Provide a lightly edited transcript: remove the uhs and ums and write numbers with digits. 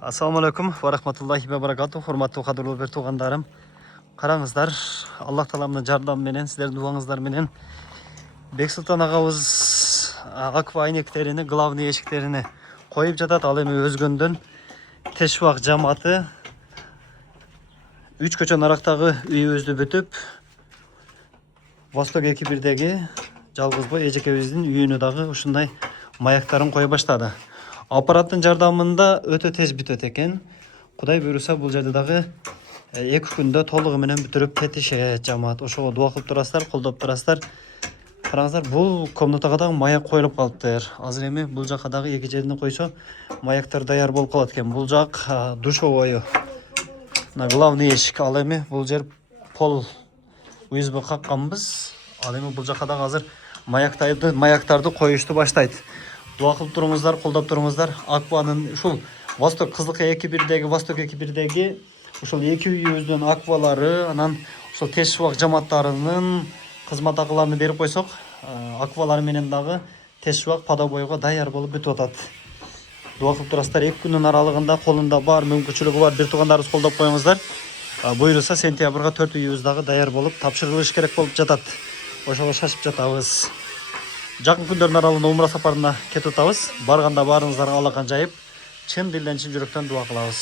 Assalamualaikum wa rahmatullahi wa barakatuh. Hormatly kadrlуу bir tuğandarım. Qarаңыздар, Allah Taalamның жардамы менен, сіздердің дуаңыздар менен Бексултан агабыз аква айнектерини, главный эшиктерини коюп жатат. Ал эми өзгөндөн Тешвак жамааты 3 көчөнүн арактагы үйүбүздү бүтүп, Восток 2-1деги жалгызбой эжекебиздин үйүнө дагы ушундай маяктарын кое баштады. Аппараттын жардамында өтө тез бүтөт экен. Кудай буйруса бул жерде дагы 2 күндө толугу менен бүтүрүп кетишет жамаат. Ошого дуа кылып турасыздар, колдоп турасыздар. Караңыздар, бул комнатага дагы маяк коюлуп калыптыр. Азыр эми бул жака дагы эки жерине койсо, маяктар даяр болуп калат экен. Бул жак душевой. На главный эшик. Ал эми бул жер пол USB какканбыз. Ал эми бул жака дагы азыр маяктарды коюшту баштайт. Дуа кылып туруңуздар, колдоп туруңуздар. Акванын ушул Восток Кызылкы 2-1деги, Восток 2-1деги ушул эки үйүбүздүн аквалары, анан ушул Тешвак жамааттарынын кызмат акыларын берип койсок, аквалар менен дагы Тешвак подобойго даяр болуп бүтүп атат. Дуа кылып турасыздар, 2 күнүн аралыгында колунда бар, мүмкүнчүлүгү бар бир туугандарыбыз колдоп коюңуздар. Буйруса сентябрга 4 үйүбүз дагы даяр болуп тапшырылыш керек болуп жатат. Ошого шашып жатабыз. Жакын күндөрдүн аралыгында умра сапарына кетип атабыз. Барганда баарыңыздарга Аллах жайып, чын дилден, чын жүрөктөн дуа кылабыз.